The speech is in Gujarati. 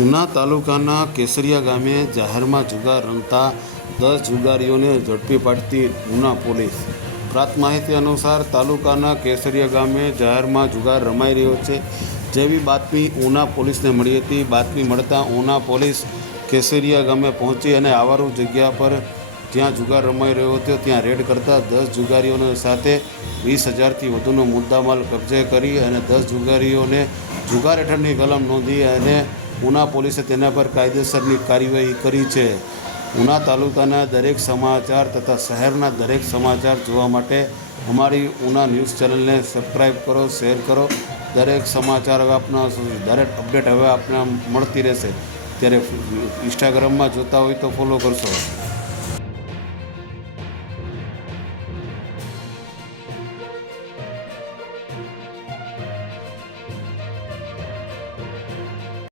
ઉના તાલુકાના કેસરિયા ગામે જાહેરમાં જુગાર રમતા દસ જુગારીઓને ઝડપી પાડતી ઉના પોલીસ. પ્રાપ્ત માહિતી અનુસાર તાલુકાના કેસરિયા ગામે જાહેરમાં જુગાર રમાઈ રહ્યો છે. જેવી બાતમી ઉના પોલીસને મળી હતી. બાતમી મળતા ઉના પોલીસ કેસરિયા ગામે પહોંચી અને આવારું જગ્યા પર જ્યાં જુગાર રમાઈ રહ્યો હતો, ત્યાં રેડ કરતા દસ જુગારીઓને સાથે વીસ હજારથી વધુનો મુદ્દામાલ કબજે કરી અને દસ જુગારીઓને જુગાર હેઠળની કલમ નોંધી અને ઉના પોલીસે તેના પર કાયદેસરની કાર્યવાહી કરી છે. ઉના તાલુકાના દરેક સમાચાર તથા શહેરના દરેક સમાચાર જોવા માટે અમારી ઉના ન્યૂઝ ચેનલને સબસ્ક્રાઈબ કરો, શેર કરો. દરેક સમાચાર હવે આપના દરેક અપડેટ હવે આપને મળતી રહેશે. ત્યારે ઇન્સ્ટાગ્રામમાં જોતા હોય તો ફોલો કરશો.